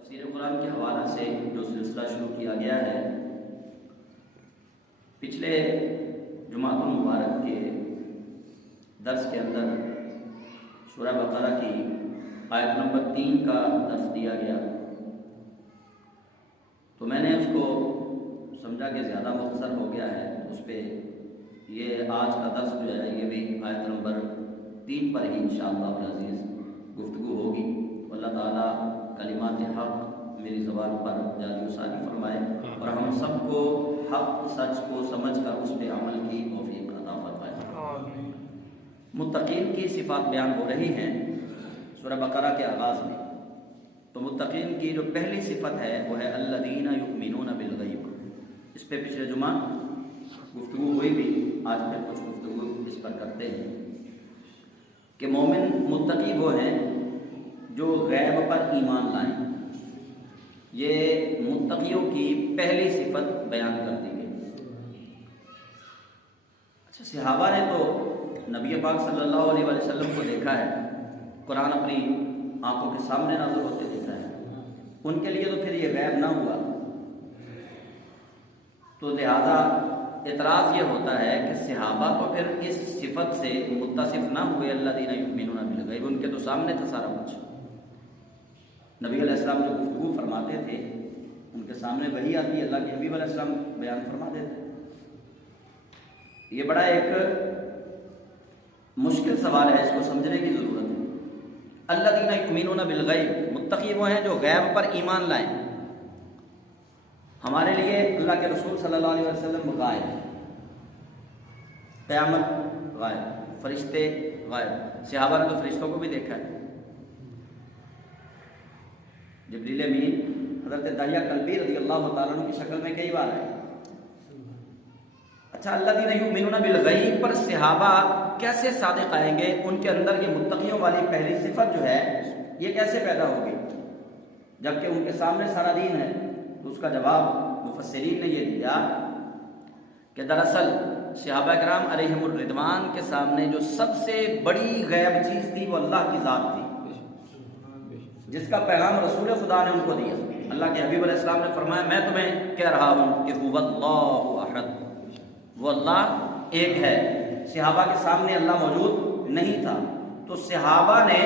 تفسیر قرآن کے حوالے سے جو سلسلہ شروع کیا گیا ہے، پچھلے جمعۃ المبارک کے درس کے اندر سورہ بقرہ کی آیت نمبر 3 کا درس دیا گیا، تو میں نے اس کو سمجھا کہ زیادہ مختصر ہو گیا ہے، اس پہ یہ آج کا درس جو ہے یہ بھی آیت نمبر 3 پر ہی انشاءاللہ العزیز گفتگو ہوگی۔ اللہ تعالیٰ کلمات حق میری زبان پر جاری و ساری فرمائے اور ہم سب کو حق سچ کو سمجھ کر اس پہ عمل کی توفیق عطا فرمائے۔ متقین کی صفات بیان ہو رہی ہیں سورہ بقرہ کے آغاز میں، تو متقین کی جو پہلی صفت ہے وہ ہے الذین یؤمنون بالغیب۔ اس پہ پچھلے جمعہ گفتگو ہوئی بھی، آج پھر کچھ گفتگو اس پر کرتے ہیں کہ مومن متقی وہ ہیں جو غیب پر ایمان لائیں۔ یہ متقیوں کی پہلی صفت بیان کر دی گئی۔ اچھا، صحابہ نے تو نبی پاک صلی اللہ علیہ وسلم کو دیکھا ہے، قرآن اپنی آنکھوں کے سامنے نازل ہوتے دیکھا ہے، ان کے لیے تو پھر یہ غیب نہ ہوا، تو لہذا اعتراض یہ ہوتا ہے کہ صحابہ تو پھر اس صفت سے متصف نہ ہوئے، الذین یؤمنون بالغیب، ان کے تو سامنے تھا سارا کچھ۔ نبی علیہ السلام جو گفتگو فرماتے تھے ان کے سامنے وحی آتی، اللہ کے حبیب علیہ السلام بیان فرما دیتے۔ یہ بڑا ایک مشکل سوال ہے، اس کو سمجھنے کی ضرورت ہے۔ الذین یؤمنون بالغیب، متقی وہ ہیں جو غیب پر ایمان لائیں۔ ہمارے لیے اللہ کے رسول صلی اللہ علیہ وسلم غائب، قیامت غائب، فرشتے غائب۔ صحابہ نے تو فرشتوں کو بھی دیکھا ہے، جبریل امین حضرت داہیہ کلبی رضی اللہ تعالیٰ عنہ کی شکل میں کئی بار آئے۔ اچھا، الذین یؤمنون بالغیب پر صحابہ کیسے صادق آئیں گے؟ ان کے اندر یہ متقیوں والی پہلی صفت جو ہے یہ کیسے پیدا ہوگی جبکہ ان کے سامنے سارا دین ہے؟ تو اس کا جواب مفسرین نے یہ دیا کہ دراصل صحابہ کرام علیہم الرضوان کے سامنے جو سب سے بڑی غیب چیز تھی وہ اللہ کی ذات تھی، جس کا پیغام رسول خدا نے ان کو دیا۔ اللہ کے حبیب علیہ السلام نے فرمایا میں تمہیں کہہ رہا ہوں کہ هو اللہ احد، وہ اللہ ایک ہے۔ صحابہ کے سامنے اللہ موجود نہیں تھا، تو صحابہ نے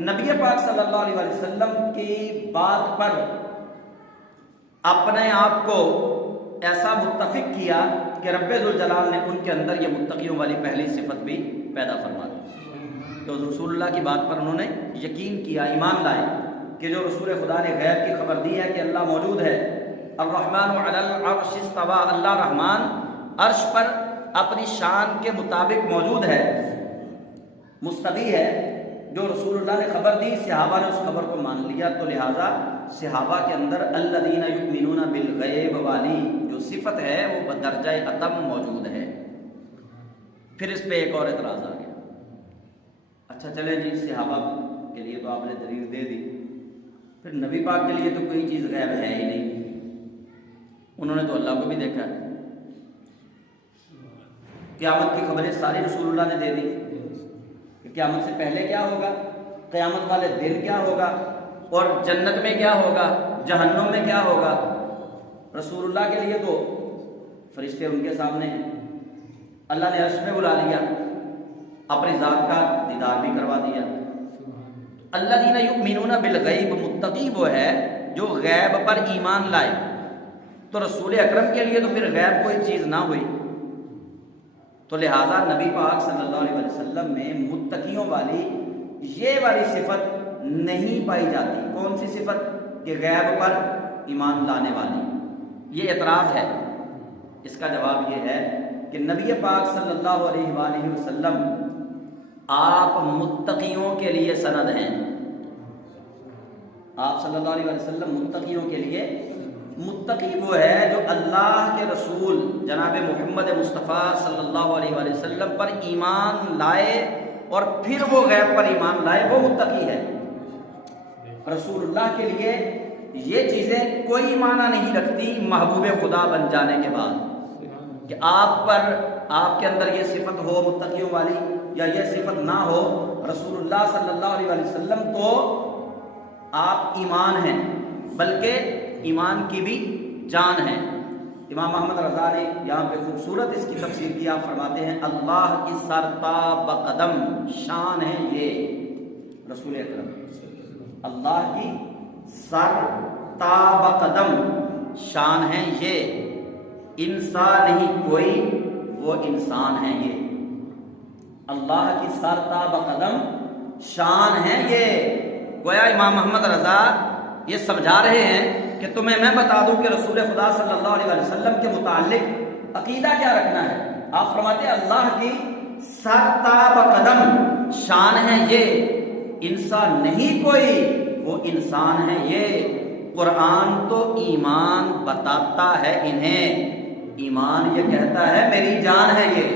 نبی پاک صلی اللہ علیہ وسلم کی بات پر اپنے آپ کو ایسا متفق کیا کہ رب ذوالجلال نے ان کے اندر یہ متقیوں والی پہلی صفت بھی پیدا فرما دی، تو رسول اللہ کی بات پر انہوں نے یقین کیا، ایمان لائے کہ جو رسول خدا نے غیب کی خبر دی ہے کہ اللہ موجود ہے۔ الرحمن علی العرش استوى، اللہ رحمان عرش پر اپنی شان کے مطابق موجود ہے، مستوی ہے۔ جو رسول اللہ نے خبر دی صحابہ نے اس خبر کو مان لیا، تو لہٰذا صحابہ کے اندر الذین یؤمنون بالغیب والی جو صفت ہے وہ بدرجہ اتم موجود ہے۔ پھر اس پہ ایک اور اعتراض آ گیا، اچھا چلے جی، صحابہ کے لیے تو آپ نے دلیل دے دی، پھر نبی پاک کے لیے تو کوئی چیز غیب ہے ہی نہیں، انہوں نے تو اللہ کو بھی دیکھا ہے، قیامت کی خبریں ساری رسول اللہ نے دے دی کہ قیامت سے پہلے کیا ہوگا، قیامت والے دن کیا ہوگا، اور جنت میں کیا ہوگا، جہنم میں کیا ہوگا۔ رسول اللہ کے لیے تو فرشتے ان کے سامنے ہیں، اللہ نے عرش میں بلا لیا، اپنی ذات کا دیدار بھی کروا دیا۔ الذین یؤمنون بالغیب، متقی وہ ہے جو غیب پر ایمان لائے، تو رسول اکرم کے لیے تو پھر غیب کوئی چیز نہ ہوئی، تو لہٰذا نبی پاک صلی اللہ علیہ وسلم میں متقیوں والی یہ والی صفت نہیں پائی جاتی۔ کون سی صفت؟ کہ غیب پر ایمان لانے والی۔ یہ اعتراض ہے، اس کا جواب یہ ہے کہ نبی پاک صلی اللہ علیہ وآلہ وسلم آپ متقیوں کے لیے سند ہیں۔ آپ صلی اللہ علیہ وسلم متقیوں کے لیے، متقی وہ ہے جو اللہ کے رسول جناب محمد مصطفیٰ صلی اللہ علیہ وآلہ وسلم پر ایمان لائے اور پھر وہ غیب پر ایمان لائے، وہ متقی ہے۔ رسول اللہ کے لیے یہ چیزیں کوئی معنی نہیں رکھتی محبوب خدا بن جانے کے بعد، کہ آپ پر، آپ کے اندر یہ صفت ہو متقیوں والی یا یہ صفت نہ ہو۔ رسول اللہ صلی اللہ علیہ وسلم تو آپ ایمان ہیں، بلکہ ایمان کی بھی جان ہے۔ امام محمد رضا نے یہاں پہ خوبصورت اس کی تفسیر کی، آپ فرماتے ہیں اللہ کی سرتاب قدم شان ہے یہ رسول اکرم، اللہ کی سرتاب قدم شان ہے یہ، انسان نہیں کوئی وہ انسان ہے یہ، اللہ کی سرتاب قدم شان ہے یہ۔ گویا امام محمد رضا یہ سمجھا رہے ہیں کہ تمہیں میں بتا دوں کہ رسول خدا صلی اللہ علیہ وسلم کے متعلق عقیدہ کیا رکھنا ہے۔ آپ فرماتے ہیں اللہ کی سرتاب قدم شان ہے یہ، انسان نہیں کوئی وہ انسان ہے یہ۔ قرآن تو ایمان بتاتا ہے انہیں، ایمان یہ کہتا ہے میری جان ہے یہ۔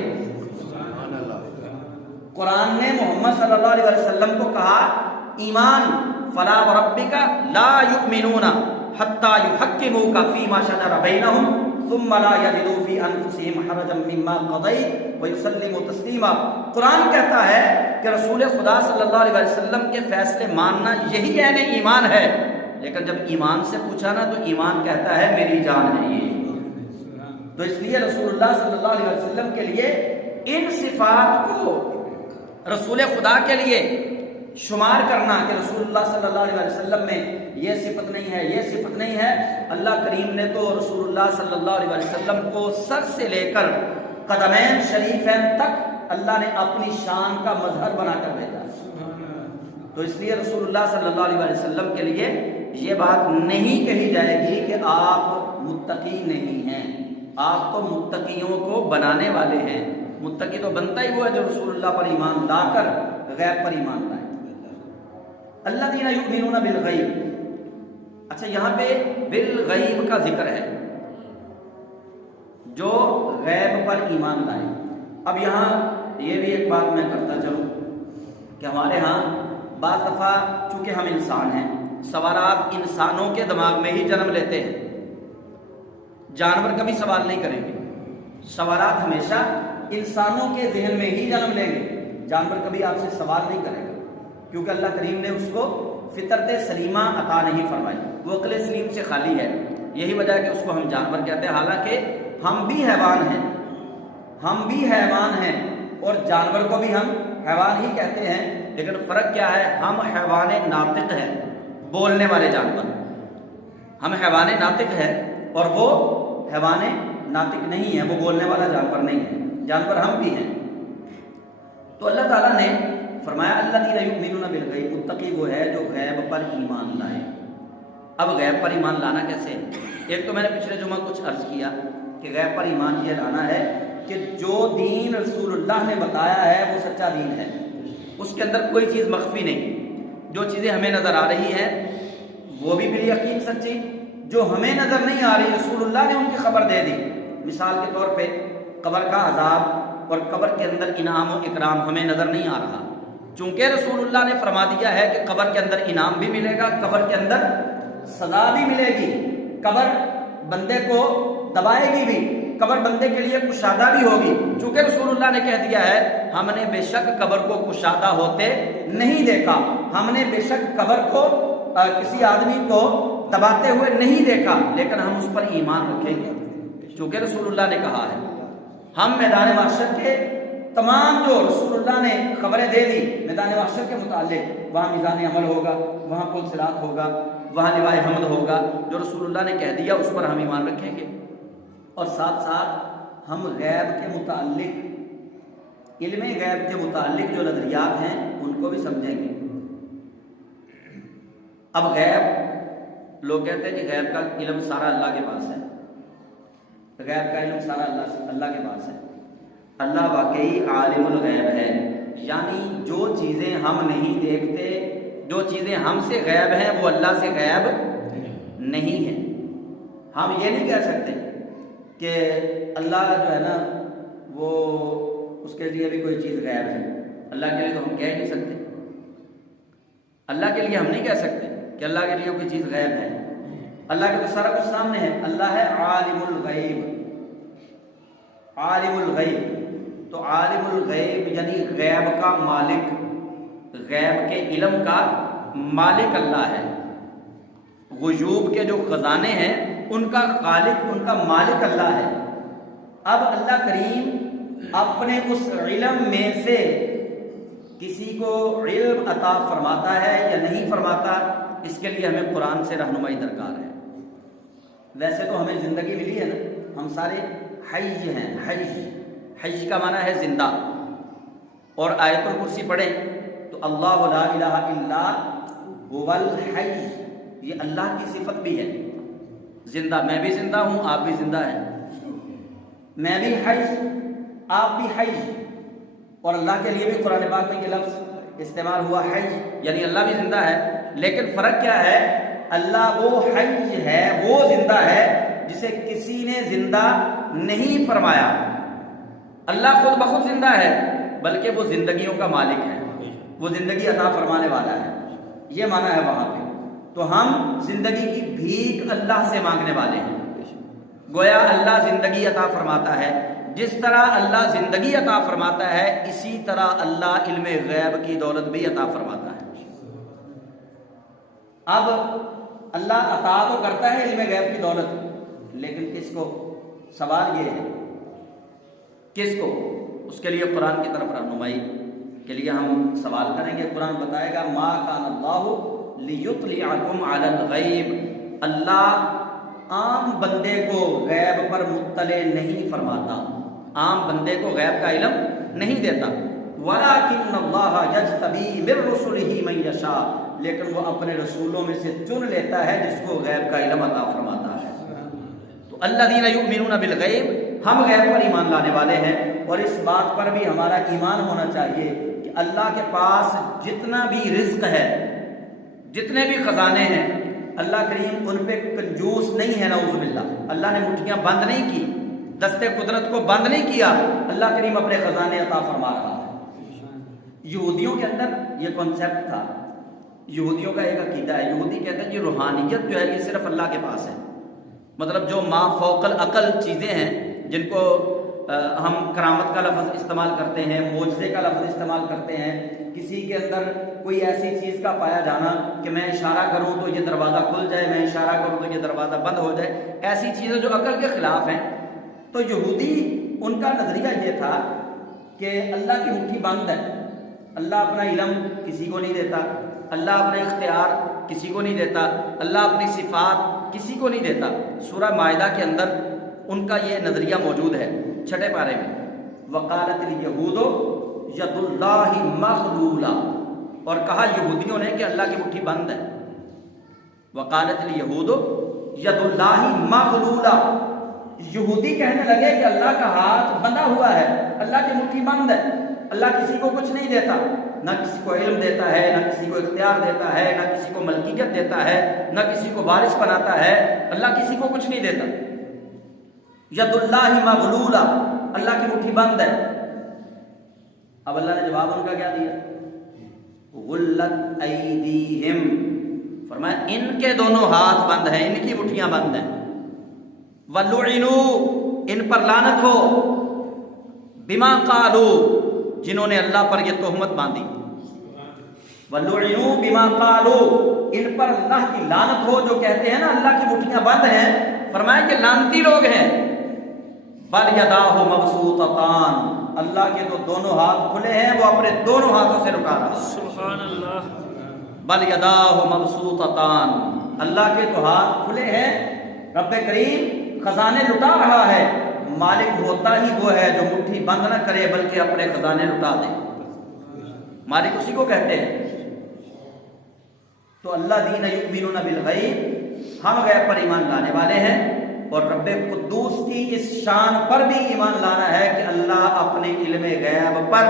قرآن نے محمد صلی اللہ علیہ وسلم کو کہا ایمان فلا وربک لا یؤمنون حتی یحکموک فیما شجر بینہم ثم لا یجدوا فی انفسہم حرجا مما قضیت ویسلموا تسلیما۔ قرآن کہتا ہے کہ رسول خدا صلی اللہ علیہ وسلم کے فیصلے ماننا یہی عین ایمان ہے، لیکن جب ایمان سے پوچھا نا تو ایمان کہتا ہے میری جان ہے یہ۔ تو اس لیے رسول اللہ صلی اللہ علیہ وسلم کے لیے ان صفات کو رسول خدا کے لیے شمار کرنا کہ رسول اللہ صلی اللہ علیہ وسلم میں یہ صفت نہیں ہے یہ صفت نہیں ہے، اللہ کریم نے تو رسول اللہ صلی اللہ علیہ وسلم کو سر سے لے کر قدمین شریفین تک اللہ نے اپنی شان کا مظہر بنا کر بھیجا۔ تو اس لیے رسول اللہ صلی اللہ علیہ وسلم کے لیے یہ بات نہیں کہی جائے گی کہ آپ متقی نہیں ہیں، آپ تو متقیوں کو بنانے والے ہیں۔ متقی تو بنتا ہی ہوا جو رسول اللہ پر ایمان لا کر غیب پر ایمان لائے۔ الذین یؤمنون بالغیب، اچھا یہاں پہ بالغیب کا ذکر ہے، جو غیب پر ایمان لائے۔ اب یہاں یہ بھی ایک بات میں کرتا چلوں کہ ہمارے ہاں بعض دفعہ چونکہ ہم انسان ہیں، سوالات انسانوں کے دماغ میں ہی جنم لیتے ہیں، جانور کبھی سوال نہیں کریں گے، سوالات ہمیشہ انسانوں کے ذہن میں ہی جنم لیں گے، جانور کبھی آپ سے سوال نہیں کرے گا، کیونکہ اللہ کریم نے اس کو فطرت سلیمہ عطا نہیں فرمائی، وہ عقل سلیم سے خالی ہے، یہی وجہ ہے کہ اس کو ہم جانور کہتے ہیں، حالانکہ ہم بھی حیوان ہیں، ہم بھی حیوان ہیں اور جانور کو بھی ہم حیوان ہی کہتے ہیں، لیکن فرق کیا ہے، ہم حیوان ناطق ہیں، بولنے والے جانور، ہم حیوان ناطق ہیں اور وہ حیوان ناطق نہیں ہے، وہ بولنے والا جانور نہیں ہے، جانور ہم بھی ہیں۔ تو اللہ تعالیٰ نے فرمایا الذین یؤمنون بالغیب، متقی وہ ہے جو غیب پر ایمان لائے۔ اب غیب پر ایمان لانا کیسے ہے؟ ایک تو میں نے پچھلے جمعہ کچھ عرض کیا کہ غیب پر ایمان یہ لانا ہے کہ جو دین رسول اللہ نے بتایا ہے وہ سچا دین ہے، اس کے اندر کوئی چیز مخفی نہیں، جو چیزیں ہمیں نظر آ رہی ہیں وہ بھی بالیقین سچی، جو ہمیں نظر نہیں آ رہی رسول اللہ نے ان کی خبر دے دی۔ مثال کے طور پہ قبر کا عذاب اور قبر کے اندر انعام و اکرام ہمیں نظر نہیں آ رہا، چونکہ رسول اللہ نے فرما دیا ہے کہ قبر کے اندر انعام بھی ملے گا، قبر کے اندر سزا بھی ملے گی، قبر بندے کو دبائے گی بھی، قبر بندے کے لیے کشادہ بھی ہوگی، چونکہ رسول اللہ نے کہہ دیا ہے ہم نے بے شک قبر کو کشادہ ہوتے نہیں دیکھا، ہم نے بے شک قبر کو کسی آدمی کو دباتے ہوئے نہیں دیکھا، لیکن ہم اس پر ایمان رکھیں گے چونکہ رسول اللہ نے کہا ہے۔ ہم میدان محشر کے تمام جو رسول اللہ نے خبریں دے دی میدان محشر کے متعلق، وہاں میزان عمل ہوگا، وہاں پل صراط ہوگا، وہاں لواء حمد ہوگا، جو رسول اللہ نے کہہ دیا اس پر ہم ایمان رکھیں گے، اور ساتھ ساتھ ہم غیب کے متعلق، علم غیب کے متعلق جو نظریات ہیں ان کو بھی سمجھیں گے۔ اب غیب، لوگ کہتے ہیں کہ غیب کا علم سارا اللہ کے پاس ہے، غیب کا علم سارا اللہ کے پاس ہے۔ اللہ واقعی عالم الغیب ہے، یعنی جو چیزیں ہم نہیں دیکھتے، جو چیزیں ہم سے غیب ہیں وہ اللہ سے غیب نہیں ہیں۔ ہم یہ نہیں کہہ سکتے کہ اللہ جو ہے نا وہ اس کے لیے بھی کوئی چیز غیب ہے، اللہ کے لیے تو ہم کہہ ہی نہیں سکتے، اللہ کے لیے ہم نہیں کہہ سکتے کہ اللہ کے لیے کوئی چیز غیب ہے، اللہ کے تو سارا کچھ سامنے ہے۔ اللہ ہے عالم الغیب، عالم الغیب، تو عالم الغیب یعنی غیب کا مالک، غیب کے علم کا مالک اللہ ہے۔ غیوب کے جو خزانے ہیں ان کا خالق، ان کا مالک اللہ ہے۔ اب اللہ کریم اپنے اس علم میں سے کسی کو علم عطا فرماتا ہے یا نہیں فرماتا، اس کے لیے ہمیں قرآن سے رہنمائی درکار ہے۔ ویسے تو ہمیں زندگی ملی ہے نا، ہم سارے حی ہیں۔ حی کا معنی ہے زندہ، اور آیت الکرسی پڑھیں تو اللہ لا الہ الا هو الحی، یہ اللہ کی صفت بھی ہے، زندہ۔ میں بھی زندہ ہوں، آپ بھی زندہ ہیں، میں بھی حی، آپ بھی حی، اور اللہ کے لیے بھی قرآن پاک میں یہ لفظ استعمال ہوا حی، یعنی اللہ بھی زندہ ہے۔ لیکن فرق کیا ہے؟ اللہ وہ حی ہے، وہ زندہ ہے جسے کسی نے زندہ نہیں فرمایا۔ اللہ خود بخود زندہ ہے، بلکہ وہ زندگیوں کا مالک ہے، وہ زندگی عطا فرمانے والا ہے، یہ معنی ہے وہاں پہ۔ تو ہم زندگی کی بھیک اللہ سے مانگنے والے ہیں۔ گویا اللہ زندگی عطا فرماتا ہے، جس طرح اللہ زندگی عطا فرماتا ہے اسی طرح اللہ علم غیب کی دولت بھی عطا فرماتا ہے۔ اب اللہ عطا تو کرتا ہے علم غیب کی دولت، لیکن کس کو؟ سوال یہ ہے کس کو؟ اس کے لیے قرآن کی طرف رہنمائی کے لیے ہم سوال کریں گے۔ قرآن بتائے گا ما کان اللہ لیطلعکم علی الغیب، اللہ عام بندے کو غیب پر مطلع نہیں فرماتا، عام بندے کو غیب کا علم نہیں دیتا۔ وَلَٰكِنَّ اللَّهَ يَجْتَبِي مِن رُّسُلِهِ مَن يَشَاءُ، لیکن وہ اپنے رسولوں میں سے چن لیتا ہے جس کو غیب کا علم عطا فرماتا ہے۔ تو الذین یؤمنون بالغیب، ہم غیب پر ایمان لانے والے ہیں، اور اس بات پر بھی ہمارا ایمان ہونا چاہیے کہ اللہ کے پاس جتنا بھی رزق ہے، جتنے بھی خزانے ہیں، اللہ کریم ان پہ کنجوس نہیں ہے، نعوذ باللہ۔ اللہ نے مٹھیاں بند نہیں کی، دستے قدرت کو بند نہیں کیا، اللہ کریم اپنے خزانے عطا فرما رہا ہے۔ یہودیوں کے اندر یہ کانسیپٹ تھا، یہودیوں کا ایک عقیدہ ہے، یہودی کہتے ہیں کہ روحانیت جو ہے یہ صرف اللہ کے پاس ہے، مطلب جو ما فوق العقل چیزیں ہیں جن کو ہم کرامت کا لفظ استعمال کرتے ہیں، معجزے کا لفظ استعمال کرتے ہیں، کسی کے اندر کوئی ایسی چیز کا پایا جانا کہ میں اشارہ کروں تو یہ دروازہ کھل جائے، میں اشارہ کروں تو یہ دروازہ بند ہو جائے، ایسی چیزیں جو عقل کے خلاف ہیں۔ تو یہودی ان کا نظریہ یہ تھا کہ اللہ کی مٹھی بند ہے، اللہ اپنا علم کسی کو نہیں دیتا، اللہ اپنا اختیار کسی کو نہیں دیتا، اللہ اپنی صفات کسی کو نہیں دیتا۔ سورہ مائدہ کے اندر ان کا یہ نظریہ موجود ہے 6 پارے میں، وقالت الیہود ید اللہ مغلولہ، اور کہا یہودیوں نے کہ اللہ کی مٹھی بند ہے۔ وقالت الیہود ید اللہ مغلولہ، یہودی کہنے لگے کہ اللہ کا ہاتھ بندھا ہوا ہے، اللہ کی مٹھی بند ہے، اللہ کسی کو کچھ نہیں دیتا، نہ کسی کو علم دیتا ہے، نہ کسی کو اختیار دیتا ہے، نہ کسی کو ملکیت دیتا ہے، نہ کسی کو وارث بناتا ہے، اللہ کسی کو کچھ نہیں دیتا۔ ید اللہ مغلولہ، اللہ کی مٹھی بند ہے۔ اب اللہ نے جواب ان کا کیا دیا؟ غلت ایدیہم، فرمایا ان کے دونوں ہاتھ بند ہیں، ان کی مٹھیاں بند ہیں۔ وَلُعِنُوا، ان پر لعنت ہو، بما قالوا، جنہوں نے اللہ پر یہ تہمت باندھی۔ وَلُعِنُوا بما قالوا، ان پر اللہ کی لعنت ہو جو کہتے ہیں نا اللہ کی مٹھیاں بند ہیں، فرمایا کہ لعنتی لوگ ہیں۔ بل یداہ مبسوطتان، اللہ کے تو دونوں ہاتھ کھلے ہیں، وہ اپنے دونوں ہاتھوں سے لٹا رہا ہے۔ سبحان اللہ۔ بل یداہ مبسوطتان، اللہ کے تو ہاتھ کھلے ہیں، رب کریم خزانے لٹا رہا ہے۔ مالک ہوتا ہی وہ ہے جو مٹھی بند نہ کرے بلکہ اپنے خزانے لٹا دے، مالک اسی کو کہتے ہیں۔ تو الذین یؤمنون بالغیب، ہم غیب پر ایمان لانے والے ہیں، اور رب قدوس کی اس شان پر بھی ایمان لانا ہے کہ اللہ اپنے علم غیب پر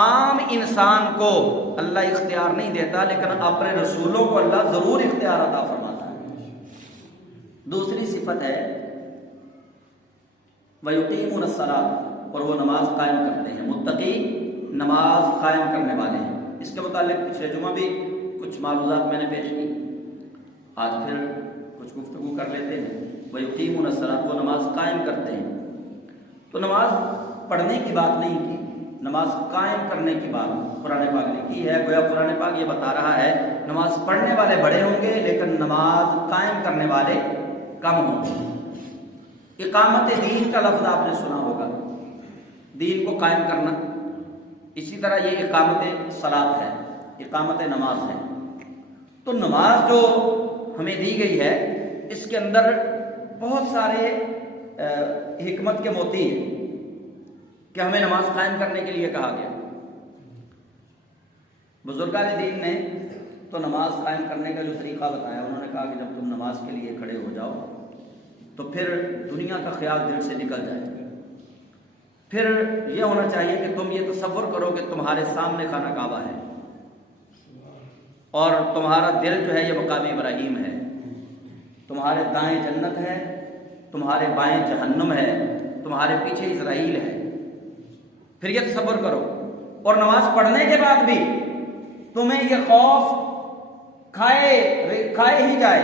عام انسان کو اللہ اختیار نہیں دیتا، لیکن اپنے رسولوں کو اللہ ضرور اختیار عطا فرماتا ہے۔ دوسری صفت ہے وَيُقِيمُونَ الصَّلَاةَ، اور وہ نماز قائم کرتے ہیں، متقی نماز قائم کرنے والے ہیں۔ اس کے متعلق پچھلے جمعہ بھی کچھ معروضات میں نے پیش کی، آج پھر کچھ گفتگو کر لیتے ہیں۔ وَيُقِيمُونَ الصَّلَاةَ، وہ نماز قائم کرتے ہیں۔ تو نماز پڑھنے کی بات نہیں کی، نماز قائم کرنے کی بات قرآن پاک نے کی ہے. گویا قرآن پاک یہ بتا رہا ہے نماز پڑھنے والے بڑے ہوں گے لیکن نماز قائم کرنے والے کم ہوں گے. اقامت دین کا لفظ آپ نے سنا ہوگا، دین کو قائم کرنا. اسی طرح یہ اقامت صلاۃ ہے، اقامت نماز ہے. تو نماز جو ہمیں دی گئی ہے اس کے اندر بہت سارے حکمت کے موتی ہیں کہ ہمیں نماز قائم کرنے کے لیے کہا گیا. بزرگان دین نے تو نماز قائم کرنے کا جو طریقہ بتایا، انہوں نے کہا کہ جب تم نماز کے لیے کھڑے ہو جاؤ تو پھر دنیا کا خیال دل سے نکل جائے. پھر یہ ہونا چاہیے کہ تم یہ تصور کرو کہ تمہارے سامنے خانہ کعبہ ہے اور تمہارا دل جو ہے یہ مقام ابراہیم ہے، تمہارے دائیں جنت ہے، تمہارے بائیں جہنم ہے، تمہارے پیچھے اسرائیل ہے. پھر یہ تصور کرو، اور نماز پڑھنے کے بعد بھی تمہیں یہ خوف کھائے ہی جائے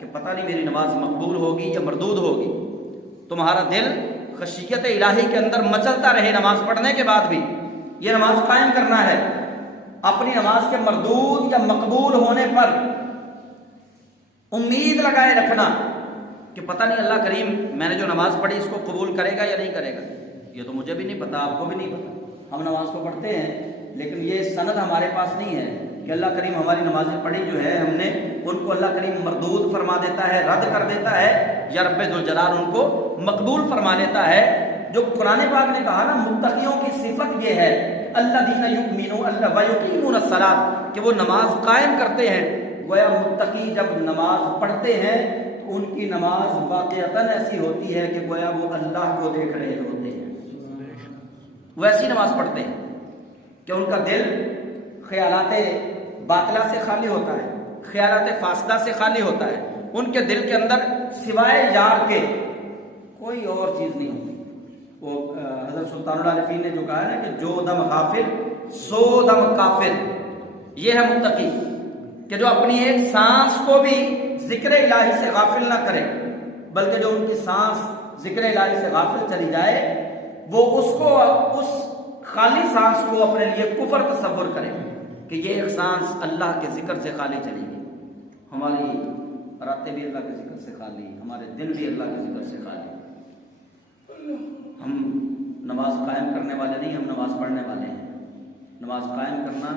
کہ پتہ نہیں میری نماز مقبول ہوگی یا مردود ہوگی. تمہارا دل خشیت الہی کے اندر مچلتا رہے نماز پڑھنے کے بعد بھی. یہ نماز قائم کرنا ہے، اپنی نماز کے مردود یا مقبول ہونے پر امید لگائے رکھنا کہ پتہ نہیں اللہ کریم میں نے جو نماز پڑھی اس کو قبول کرے گا یا نہیں کرے گا. یہ تو مجھے بھی نہیں پتا، آپ کو بھی نہیں پتا. ہم نماز کو پڑھتے ہیں لیکن یہ سند ہمارے پاس نہیں ہے کہ اللہ کریم ہماری نمازیں پڑھی جو ہے ہم نے ان کو اللہ کریم مردود فرما دیتا ہے، رد کر دیتا ہے، یا رب ذوالجلال ان کو مقبول فرما لیتا ہے. جو قرآن پاک نے کہا نا متقیوں کی صفت یہ ہے الذین یؤمنون ویقیمون الصلاۃ کہ وہ نماز قائم کرتے ہیں. گویا متقی جب نماز پڑھتے ہیں تو ان کی نماز واقعتاً ایسی ہوتی ہے کہ گویا وہ اللہ کو دیکھ رہے ہوتے ہیں. وہ ایسی نماز پڑھتے ہیں کہ ان کا دل خیالات باطلہ سے خالی ہوتا ہے، خیالات فاسدہ سے خالی ہوتا ہے. ان کے دل کے اندر سوائے یار کے کوئی اور چیز نہیں ہوتی. وہ حضرت سلطان العارفین نے جو کہا ہے نا کہ جو دم غافل سو دم کافر، یہ ہے متقی کہ جو اپنی ایک سانس کو بھی ذکر الہی سے غافل نہ کرے، بلکہ جو ان کی سانس ذکر الہی سے غافل چلی جائے وہ اس خالی سانس کو اپنے لیے کفر تصور کرے کہ یہ ایک سانس اللہ کے ذکر سے خالی چلی گئی. ہماری راتیں بھی اللہ کے ذکر سے خالی، ہمارے دل بھی اللہ کے ذکر سے خالی. ہم نماز قائم کرنے والے نہیں، ہم نماز پڑھنے والے ہیں. نماز قائم کرنا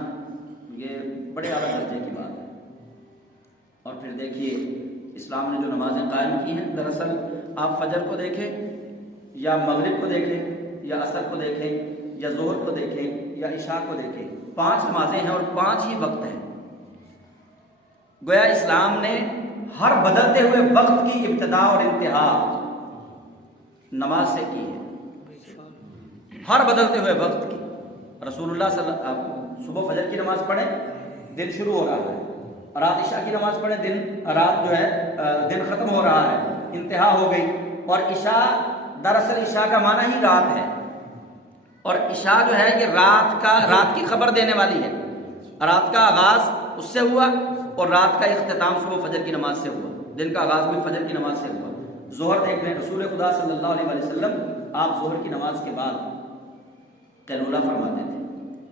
یہ بڑے اعلیٰ درجے کی بات ہے. اور پھر دیکھیے اسلام نے جو نمازیں قائم کی ہیں، دراصل آپ فجر کو دیکھیں یا مغرب کو دیکھیں یا عصر کو دیکھیں یا ظہر کو دیکھیں یا عشاء کو دیکھیں، 5 نمازیں ہیں اور 5 ہی وقت ہیں. گویا اسلام نے ہر بدلتے ہوئے وقت کی ابتدا اور انتہا نماز سے کی ہے. ہر بدلتے ہوئے وقت کی. رسول اللہ صلی اللہ علیہ وسلم صبح فجر کی نماز پڑھیں دن شروع ہو رہا ہے، رات عشاء کی نماز پڑھیں رات جو ہے دن ختم ہو رہا ہے، انتہا ہو گئی. اور عشاء دراصل عشاء کا معنی ہی رات ہے، اور عشاء جو ہے یہ رات کی خبر دینے والی ہے. رات کا آغاز اس سے ہوا اور رات کا اختتام صبح فجر کی نماز سے ہوا. دن کا آغاز بھی فجر کی نماز سے ہوا. ظہر دیکھ لیں، رسول خدا صلی اللہ علیہ وسلم آپ ظہر کی نماز کے بعد قیلولہ فرماتے تھے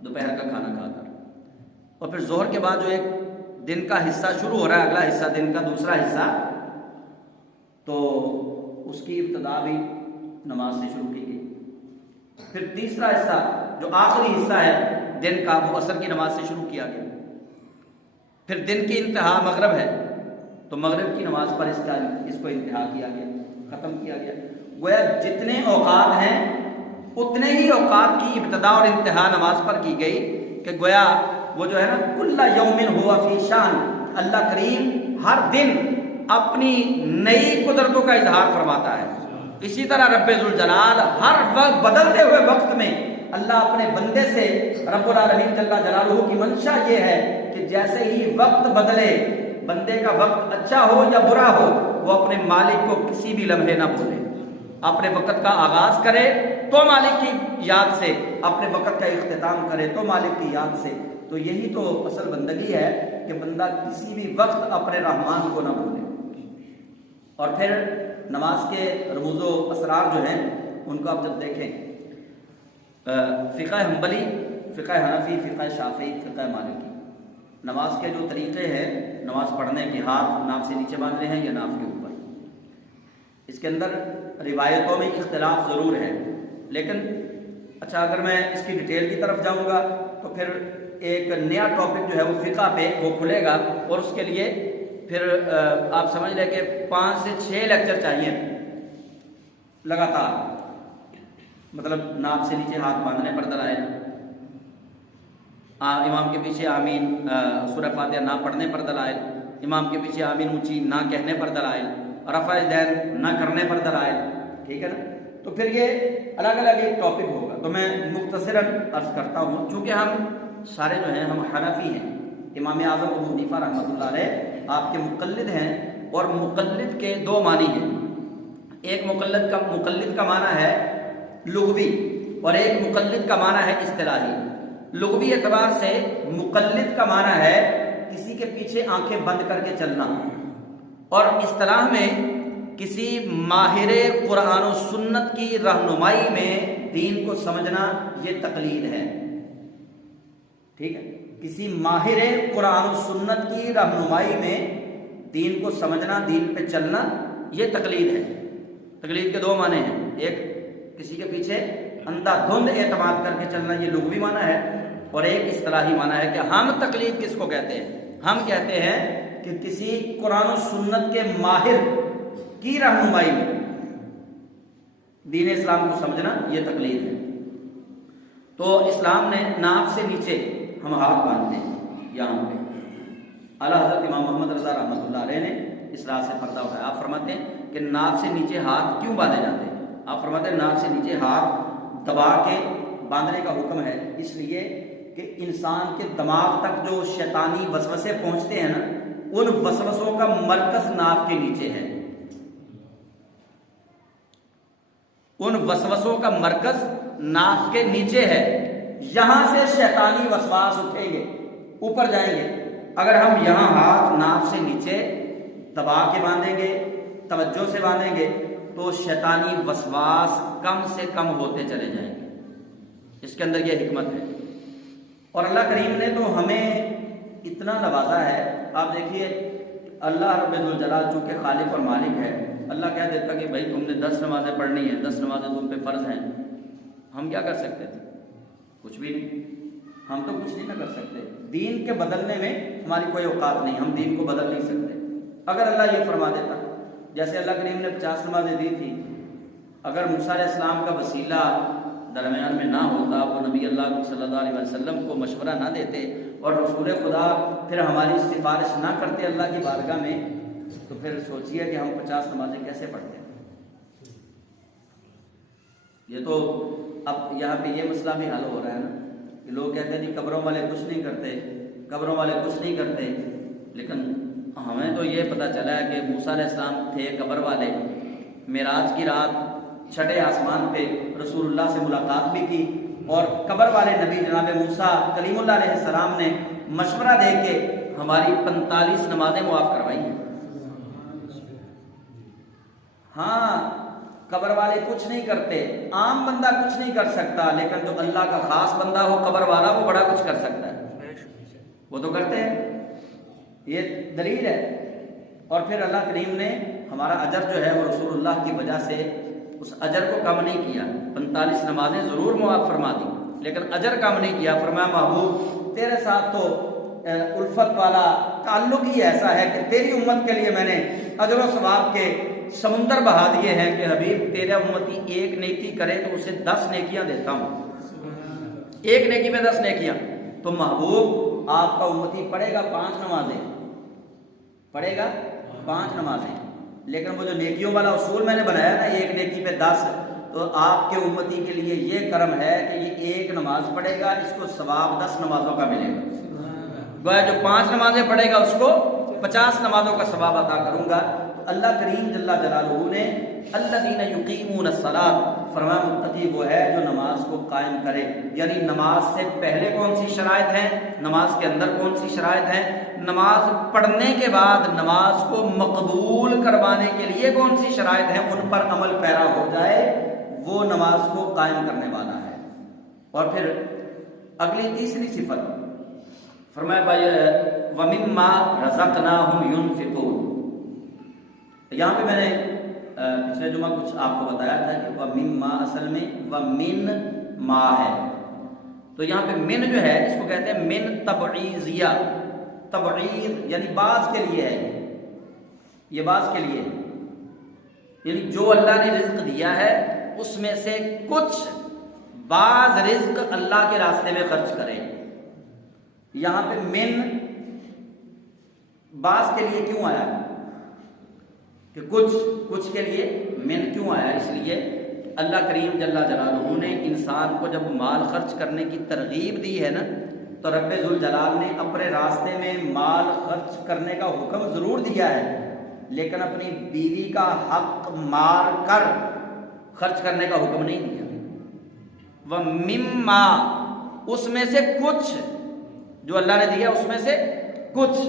دوپہر کا کھانا کھا کر. اور پھر ظہر کے بعد جو ایک دن کا حصہ شروع ہو رہا ہے، اگلا حصہ دن کا دوسرا حصہ، تو اس کی ابتدا بھی نماز سے شروع کی گئی. پھر تیسرا حصہ جو آخری حصہ ہے دن کا وہ عصر کی نماز سے شروع کیا گیا. پھر دن کی انتہا مغرب ہے تو مغرب کی نماز پر اس کو انتہا کیا گیا، ختم کیا گیا. گویا جتنے اوقات ہیں اتنے ہی اوقات کی ابتدا اور انتہا نماز پر کی گئی کہ گویا وہ جو ہے نا کل یوم ہوا فی شان، اللہ کریم ہر دن اپنی نئی قدرتوں کا اظہار فرماتا ہے. اسی طرح رب ذوالجلال ہر وقت بدلتے ہوئے وقت میں اللہ اپنے بندے سے رب العالمین جل جلالہ کی منشا یہ ہے کہ جیسے ہی وقت بدلے، بندے کا وقت اچھا ہو یا برا ہو، وہ اپنے مالک کو کسی بھی لمحے نہ بھولے. اپنے وقت کا آغاز کرے تو مالک کی یاد سے، اپنے وقت کا اختتام کرے تو مالک کی یاد سے. تو یہی تو اصل بندگی ہے کہ بندہ کسی بھی وقت اپنے رحمان کو نہ بھولے. اور پھر نماز کے رموز و اسرار جو ہیں ان کو آپ جب دیکھیں فقہ حنبلی، فقہ حنفی، فقہ شافعی، فقہ مالکی، نماز کے جو طریقے ہیں نماز پڑھنے کے، ہاتھ ناف سے نیچے باندھنے ہیں یا ناف کے اوپر، اس کے اندر روایتوں میں اختلاف ضرور ہے، لیکن اچھا اگر میں اس کی ڈیٹیل کی طرف جاؤں گا تو پھر ایک نیا ٹاپک جو ہے وہ فقہ پہ وہ کھلے گا، اور اس کے لیے پھر آپ سمجھ لیں کہ 5 سے 6 لیکچر چاہیے لگاتار، مطلب ناف سے نیچے ہاتھ باندھنے پر دلائل، امام کے پیچھے آمین سورہ فاتحہ نہ پڑھنے پر دلائل، امام کے پیچھے آمین اونچی نہ کہنے پر دلائل، رفع دین نہ کرنے پر دلائل، ٹھیک ہے نا؟ تو پھر یہ الگ الگ ایک ٹاپک ہوگا، تو میں مختصراً عرض کرتا ہوں، چونکہ ہم سارے جو ہیں ہم حنفی ہیں، امام اعظم ابو حنیفہ رحمۃ اللہ علیہ آپ کے مقلد ہیں، اور مقلد کے 2 معنی ہیں، ایک مقلد کا معنی ہے لغوی، اور ایک مقلد کا معنی ہے اصطلاحی۔ لغوی اعتبار سے مقلد کا معنی ہے کسی کے پیچھے آنکھیں بند کر کے چلنا، اور اصطلاح میں کسی ماہر قرآن و سنت کی رہنمائی میں دین کو سمجھنا، یہ تقلید ہے، ٹھیک ہے؟ کسی ماہر قرآن و سنت کی رہنمائی میں دین کو سمجھنا، دین پہ چلنا، یہ تقلید ہے۔ تقلید کے 2 معنی ہیں، ایک کسی کے پیچھے اندھا دھند اعتماد کر کے چلنا، یہ لغوی معنی ہے، اور ایک اصطلاحی معنی ہے کہ ہم تقلید کس کو کہتے ہیں؟ ہم کہتے ہیں کہ کسی قرآن و سنت کے ماہر کی رہنمائی میں دین اسلام کو سمجھنا، یہ تقلید ہے۔ تو اسلام نے ناف سے نیچے ہم ہاتھ باندھتے ہیں، یہاں پہ اعلیٰ حضرت امام محمد رضا رحمۃ اللہ علیہ نے اس راز سے پردہ اٹھایا۔ آپ فرماتے ہیں کہ ناف سے نیچے ہاتھ کیوں باندھے جاتے ہیں؟ آپ فرماتے ہیں ناف سے نیچے ہاتھ دبا کے باندھنے کا حکم ہے، اس لیے کہ انسان کے دماغ تک جو شیطانی وسوسے پہنچتے ہیں نا، ان وسوسوں کا مرکز ناف کے نیچے ہے، ان وسوسوں کا مرکز ناف کے نیچے ہے، یہاں سے شیطانی وسواس اٹھیں گے، اوپر جائیں گے۔ اگر ہم یہاں ہاتھ ناف سے نیچے دبا کے باندھیں گے، توجہ سے باندھیں گے، تو شیطانی وسواس کم سے کم ہوتے چلے جائیں گے، اس کے اندر یہ حکمت ہے۔ اور اللہ کریم نے تو ہمیں اتنا نوازا ہے، آپ دیکھیے اللہ رب الجلال چونکہ خالق اور مالک ہے، اللہ کہہ دیتا کہ بھائی تم نے 10 نمازیں پڑھنی ہیں، 10 نمازیں تم پہ فرض ہیں، ہم کیا کر سکتے تھے؟ کچھ بھی نہیں، ہم تو کچھ نہیں نہ کر سکتے، دین کے بدلنے میں ہماری کوئی اوقات نہیں، ہم دین کو بدل نہیں سکتے۔ اگر اللہ یہ فرما دیتا، جیسے اللہ کریم نے 50 نمازیں دی تھی، اگر موسیٰ علیہ السلام کا وسیلہ درمیان میں نہ ہوتا، وہ نبی اللہ صلی اللہ علیہ وسلم کو مشورہ نہ دیتے، اور رسول خدا پھر ہماری سفارش نہ کرتے اللہ کی بارگاہ میں، تو پھر سوچئے کہ ہم 50 نمازیں کیسے پڑھتے ہیں۔ یہ تو اب یہاں پہ یہ مسئلہ بھی حل ہو رہا ہے نا، کہ لوگ کہتے ہیں جی قبروں والے کچھ نہیں کرتے، قبروں والے کچھ نہیں کرتے، لیکن ہمیں تو یہ پتہ چلا ہے کہ موسیٰ علیہ السلام تھے قبر والے، معراج کی رات 6 آسمان پہ رسول اللہ سے ملاقات بھی کی، اور قبر والے نبی جناب موسیٰ کلیم اللہ علیہ السلام نے مشورہ دے کے ہماری 45 نمازیں معاف کروائی ہیں۔ ہاں قبر والے کچھ نہیں کرتے، عام بندہ کچھ نہیں کر سکتا، لیکن جو اللہ کا خاص بندہ ہو قبر والا، وہ بڑا کچھ کر سکتا ہے، وہ تو کرتے ہیں، یہ دلیل ہے۔ اور پھر اللہ کریم نے ہمارا اجر جو ہے وہ رسول اللہ کی وجہ سے اس اجر کو کم نہیں کیا، 45 نمازیں ضرور معاف فرما دی، لیکن اجر کم نہیں کیا۔ فرمایا محبوب تیرے ساتھ تو الفت والا تعلق ہی ایسا ہے کہ تیری امت کے لیے میں نے اجر و ثواب کے سمندر بہا دیے ہیں کہ حبیب تیرے امتی ایک نیکی کرے تو اسے 10 نیکیاں دیتا ہوں، ایک نیکی میں 10 نیکیاں۔ تو محبوب آپ کا امتی پڑھے گا 5 نمازیں، پڑھے گا 5 نمازیں، لیکن وہ جو نیکیوں والا اصول میں نے بنایا نا، ایک نیکی پہ 10، تو آپ کے امتی کے لیے یہ کرم ہے کہ یہ ایک نماز پڑھے گا، اس کو ثواب 10 نمازوں کا ملے گا، گویا جو 5 نمازیں پڑھے گا اس کو 50 نمازوں کا ثواب عطا کروں گا۔ تو اللہ کریم جل جلالہ نے الذین یقیمون الصلاۃ فرمایا متقی وہ ہے جو نماز کو قائم کرے، یعنی نماز سے پہلے کون سی شرائط ہیں، نماز کے اندر کون سی شرائط ہیں، نماز پڑھنے کے بعد نماز کو مقبول کروانے کے لیے کون سی شرائط ہیں، ان پر عمل پیرا ہو جائے وہ نماز کو قائم کرنے والا ہے۔ اور پھر اگلی تیسری صفت فرمایا بھائی وَمِمَّا رَزَقْنَاهُمْ يُنْفِقُونَ. یہاں پہ میں نے پچھلے جمعہ کچھ آپ کو بتایا تھا کہ وَمِمَّا اصل میں وَمِن ما ہے، تو یہاں پہ من جو ہے اس کو کہتے ہیں من تبعیضیہ. تبعیض یعنی بعض کے لیے ہے، یہ بعض کے لیے ہے، یعنی جو اللہ نے رزق دیا ہے اس میں سے کچھ بعض رزق اللہ کے راستے میں خرچ کریں. یہاں پہ من بعض کے لیے کیوں آیا کہ کچھ کے لیے من کیوں آیا؟ اس لیے اللہ کریم جل جلالہ نے انسان کو جب مال خرچ کرنے کی ترغیب دی ہے نا، تو رب ذوالجلال نے اپنے راستے میں مال خرچ کرنے کا حکم ضرور دیا ہے، لیکن اپنی بیوی کا حق مار کر خرچ کرنے کا حکم نہیں دیا. وَمِمَّا اس میں سے کچھ جو اللہ نے دیا اس میں سے کچھ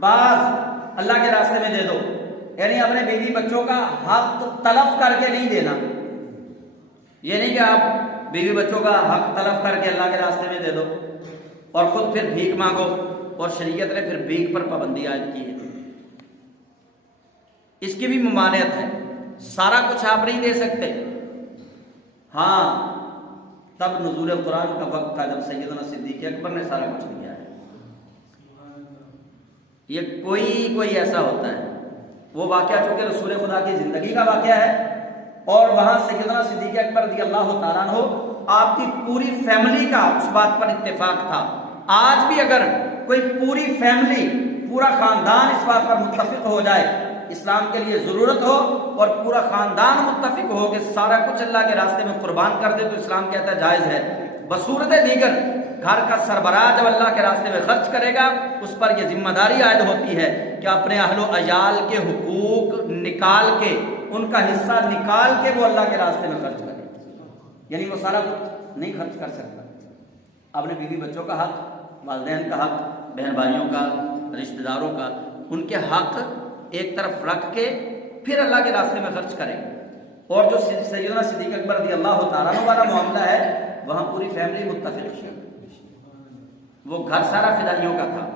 بعض اللہ کے راستے میں دے دو، یعنی اپنے بیوی بچوں کا حق تلف کر کے نہیں دینا. یہ نہیں کہ آپ بیوی بچوں کا حق تلف کر کے اللہ کے راستے میں دے دو اور خود پھر بھیک مانگو، اور شریعت نے پھر بھیک پر پابندی عائد کی ہے. اس کی بھی ممانعت ہے، سارا کچھ آپ نہیں دے سکتے. ہاں تب نزول قرآن کا وقت تھا جب سیدنا صدیق اکبر نے سارا کچھ دیا ہے. یہ کوئی ایسا ہوتا ہے، وہ واقعہ چونکہ رسول خدا کی زندگی کا واقعہ ہے، اور وہاں سیدنا صدیق اکبر رضی اللہ تعالیٰ عنہ آپ کی پوری فیملی کا اس بات پر اتفاق تھا. آج بھی اگر کوئی پوری فیملی پورا خاندان اس بات پر متفق ہو جائے اسلام کے لیے ضرورت ہو اور پورا خاندان متفق ہو کہ سارا کچھ اللہ کے راستے میں قربان کر دے تو اسلام کہتا ہے جائز ہے. بصورت دیگر گھر کا سربراہ جب اللہ کے راستے میں خرچ کرے گا اس پر یہ ذمہ داری عائد ہوتی ہے کہ اپنے اہل و عیال کے حقوق نکال کے، ان کا حصہ نکال کے وہ اللہ کے راستے میں خرچ کرے. یعنی وہ سارا کچھ نہیں خرچ کر سکتا. اپنے بیوی بچوں کا حق، والدین کا حق، بہن بھائیوں کا، رشتہ داروں کا، ان کے حق ایک طرف رکھ کے پھر اللہ کے راستے میں خرچ کریں. اور جو سیدنا صدیق اکبر رضی اللہ تعالیٰ عنہ والا معاملہ ہے وہاں پوری فیملی متفق ہے. وہ گھر سارا فدائیوں کا تھا،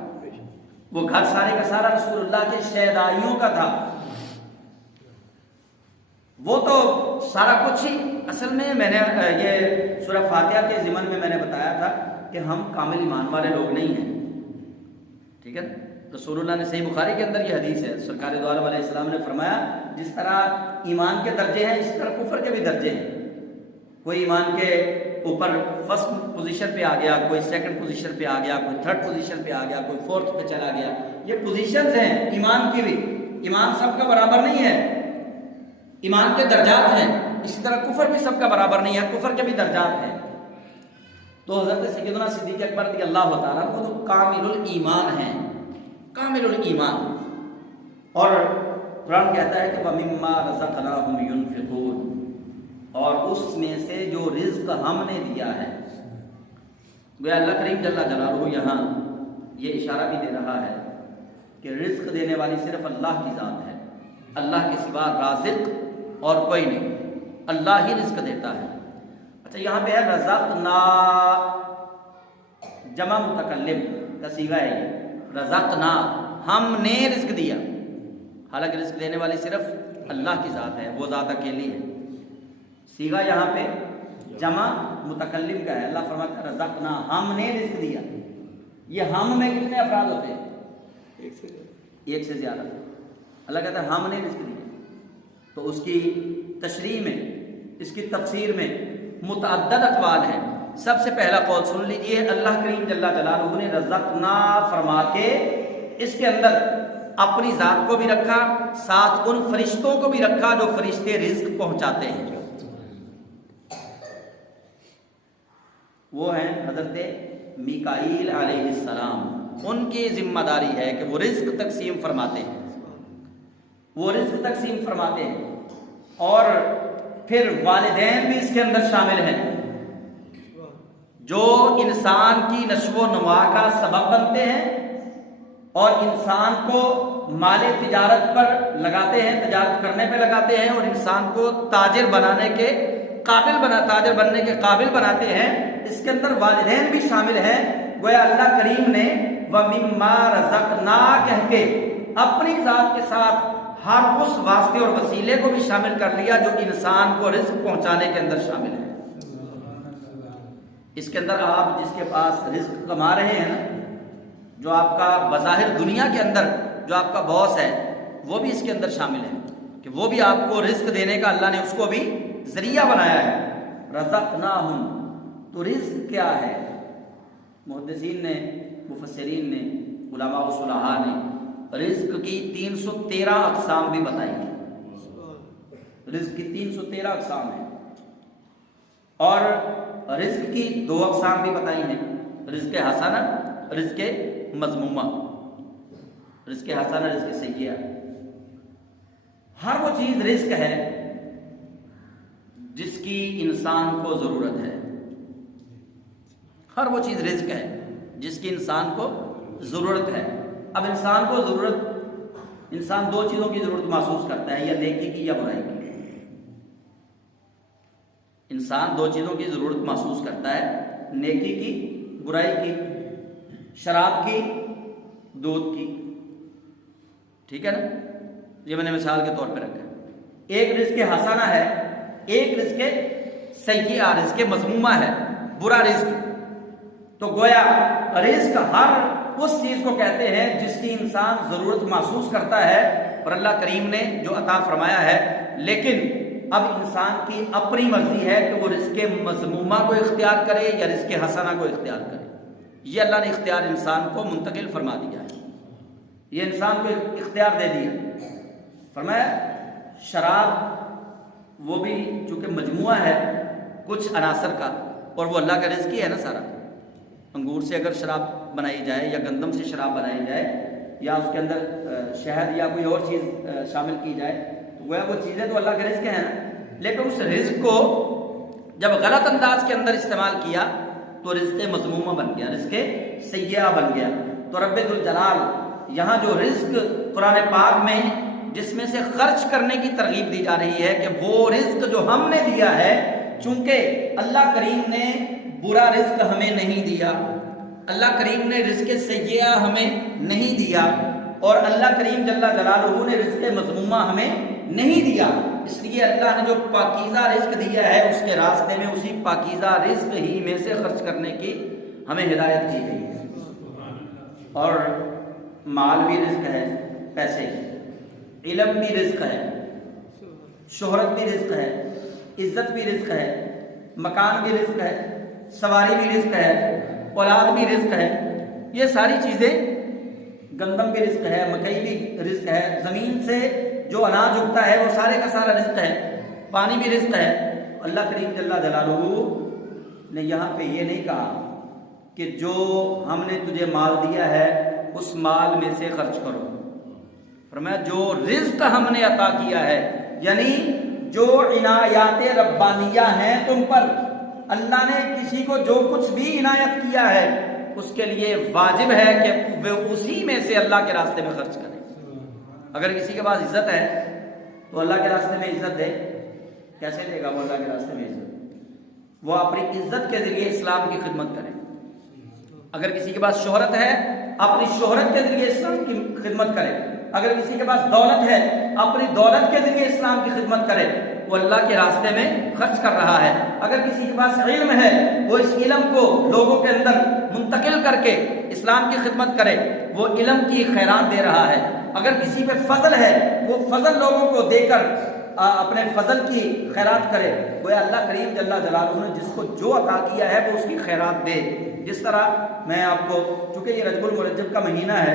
وہ گھر سارے کا سارا رسول اللہ کے شہدائیوں کا تھا. وہ تو سارا کچھ ہی اصل میں نے یہ سورہ فاتحہ کے ضمن میں نے بتایا تھا کہ ہم کامل ایمان والے لوگ نہیں ہیں. ٹھیک ہے، رسول اللہ نے صحیح بخاری کے اندر یہ حدیث ہے، سرکار دو عالم علیہ السلام نے فرمایا جس طرح ایمان کے درجے ہیں اس طرح کفر کے بھی درجے ہیں. کوئی ایمان کے اوپر فرسٹ پوزیشن پہ آ گیا، کوئی سیکنڈ پوزیشن پہ آ گیا، کوئی تھرڈ پوزیشن پہ آ گیا، کوئی فورتھ پہ چلا گیا. یہ پوزیشنز ہیں ایمان کی بھی. ایمان سب کا برابر نہیں ہے، ایمان کے درجات ہیں. اسی طرح کفر بھی سب کا برابر نہیں ہے، کفر کے بھی درجات ہیں. تو حضرت سیدنا صدیق اکبر رضی اللہ تعالیٰ وہ تو کامل الایمان ہیں، کامل الایمان. اور قرآن کہتا ہے کہ وَمِمَّا رَزَقْنَاهُمْ يُنْفِقُونَ، اور اس میں سے جو رزق ہم نے دیا ہے. گویا اللہ کریم جل جلالہ یہاں یہ اشارہ بھی دے رہا ہے کہ رزق دینے والی صرف اللہ کی ذات ہے، اللہ کے سوا رازق اور کوئی نہیں، اللہ ہی رزق دیتا ہے. اچھا یہاں پہ ہے رزقنا، جمع متکلم کا صیغہ ہے یہ. رزقنا ہم نے رزق دیا، حالانکہ رزق دینے والی صرف اللہ کی ذات ہے، وہ ذات اکیلی ہے. صیغہ یہاں پہ جمع متکلم کا ہے. اللہ فرماتا ہے رزقنا ہم نے رزق دیا. یہ ہم میں کتنے افراد ہوتے ہیں؟ ایک سے زیادہ. اللہ کہتا ہے ہم نے رزق دیا. تو اس کی تشریح میں، اس کی تفسیر میں متعدد اقوال ہیں. سب سے پہلا قول سن لیجئے، اللہ کریم جل جلالہ نے رزقنا فرما کے اس کے اندر اپنی ذات کو بھی رکھا، ساتھ ان فرشتوں کو بھی رکھا جو فرشتے رزق پہنچاتے ہیں. وہ ہیں حضرت میکائیل علیہ السلام. ان کی ذمہ داری ہے کہ وہ رزق تقسیم فرماتے ہیں، وہ رزق تقسیم فرماتے ہیں. اور پھر والدین بھی اس کے اندر شامل ہیں جو انسان کی نشو و نما کا سبب بنتے ہیں اور انسان کو مال تجارت پر لگاتے ہیں، تجارت کرنے پہ لگاتے ہیں اور انسان کو تاجر بنانے کے تاجر بننے کے قابل بناتے ہیں، اس کے اندر والدین بھی شامل ہیں۔ گویا اللہ کریم نے وَمِمَّا رَزَقْنَا کہہ کے اپنی ذات کے ساتھ ہر اس واسطے اور وسیلے کو بھی شامل کر لیا جو انسان کو رزق پہنچانے کے اندر شامل ہے۔ اس کے اندر آپ جس کے پاس رزق کما رہے ہیں نا، جو آپ کا بظاہر دنیا کے اندر جو آپ کا باس ہے، وہ بھی اس کے اندر شامل ہے کہ وہ بھی آپ کو رزق دینے کا اللہ نے اس کو بھی ذریعہ بنایا ہے۔ رزقناہم، تو رزق کیا ہے؟ محدثین نے، مفسرین نے، علماء و صلحاء نے رزق کی 313 اقسام بھی بتائی ہیں۔ رزق کی 313 اقسام ہیں، اور رزق کی 2 اقسام بھی بتائی ہیں، رزق حسنہ، رزق مذمومہ، رزق حسنہ، رزق سیئہ۔ ہر وہ چیز رزق ہے جس کی انسان کو ضرورت ہے، ہر وہ چیز رزق ہے جس کی انسان کو ضرورت ہے۔ اب انسان کو انسان 2 چیزوں کی ضرورت محسوس کرتا ہے، یا نیکی کی یا برائی کی۔ انسان 2 چیزوں کی ضرورت محسوس کرتا ہے، نیکی کی، برائی کی، شراب کی، دودھ کی، ٹھیک ہے نا؟ یہ میں نے مثال کے طور پہ رکھا ہے۔ ایک رزق حسنہ ہے، ایک رزق سیئہ، رزق مذمومہ ہے، برا رزق۔ تو گویا رزق ہر اس چیز کو کہتے ہیں جس کی انسان ضرورت محسوس کرتا ہے، اور اللہ کریم نے جو عطا فرمایا ہے۔ لیکن اب انسان کی اپنی مرضی ہے کہ وہ رزق مذمومہ کو اختیار کرے یا رزق حسنہ کو اختیار کرے۔ یہ اللہ نے اختیار انسان کو منتقل فرما دیا ہے، یہ انسان کو اختیار دے دیا۔ فرمایا شراب وہ بھی چونکہ مجموعہ ہے کچھ عناصر کا، اور وہ اللہ کا رزق ہی ہے نا سارا۔ انگور سے اگر شراب بنائی جائے یا گندم سے شراب بنائی جائے یا اس کے اندر شہد یا کوئی اور چیز شامل کی جائے تو وہ چیزیں تو اللہ کے رزق ہیں نا۔ لیکن اس رزق کو جب غلط انداز کے اندر استعمال کیا تو رزق مذمومہ بن گیا، رزق سیئہ بن گیا۔ تو رب ذوالجلال یہاں جو رزق قرآن پاک میں جس میں سے خرچ کرنے کی ترغیب دی جا رہی ہے کہ وہ رزق جو ہم نے دیا ہے، چونکہ اللہ کریم نے برا رزق ہمیں نہیں دیا، اللہ کریم نے رزق سیئہ ہمیں نہیں دیا، اور اللہ کریم جل جلالہ نے رزق مذمومہ ہمیں نہیں دیا۔ اس لیے اللہ نے جو پاکیزہ رزق دیا ہے اس کے راستے میں اسی پاکیزہ رزق ہی میں سے خرچ کرنے کی ہمیں ہدایت کی گئی ہے۔ اور مال بھی رزق ہے، پیسے، علم بھی رزق ہے، شہرت بھی رزق ہے، عزت بھی رزق ہے، مکان بھی رزق ہے، سواری بھی رزق ہے، اولاد بھی رزق ہے۔ یہ ساری چیزیں، گندم بھی رزق ہے، مکئی بھی رزق ہے، زمین سے جو اناج اگتا ہے وہ سارے کا سارا رزق ہے، پانی بھی رزق ہے۔ اللہ کریم جل جلالہ نے یہاں پہ یہ نہیں کہا کہ جو ہم نے تجھے مال دیا ہے اس مال میں سے خرچ کرو، فرمایا جو رزق ہم نے عطا کیا ہے، یعنی جو عنایات ربانیہ ہیں تم پر، اللہ نے کسی کو جو کچھ بھی عنایت کیا ہے اس کے لیے واجب ہے کہ وہ اسی میں سے اللہ کے راستے میں خرچ کرے۔ اگر کسی کے پاس عزت ہے تو اللہ کے راستے میں عزت دے، کیسے دے گا وہ اللہ کے راستے میں عزت؟ وہ اپنی عزت کے ذریعے اسلام کی خدمت کرے۔ اگر کسی کے پاس شہرت ہے اپنی شہرت کے ذریعے اسلام کی خدمت کرے، اگر کسی کے پاس دولت ہے اپنی دولت کے ذریعے اسلام کی خدمت کرے، وہ اللہ کے راستے میں خرچ کر رہا ہے۔ اگر کسی کے پاس علم ہے وہ اس علم کو لوگوں کے اندر منتقل کر کے اسلام کی خدمت کرے، وہ علم کی خیرات دے رہا ہے۔ اگر کسی پہ فضل ہے وہ فضل لوگوں کو دے کر اپنے فضل کی خیرات کرے۔ وہ اللہ کریم جل جلالہ نے جس کو جو عطا کیا ہے وہ اس کی خیرات دے۔ جس طرح میں آپ کو، چونکہ یہ رجب المرجب کا مہینہ ہے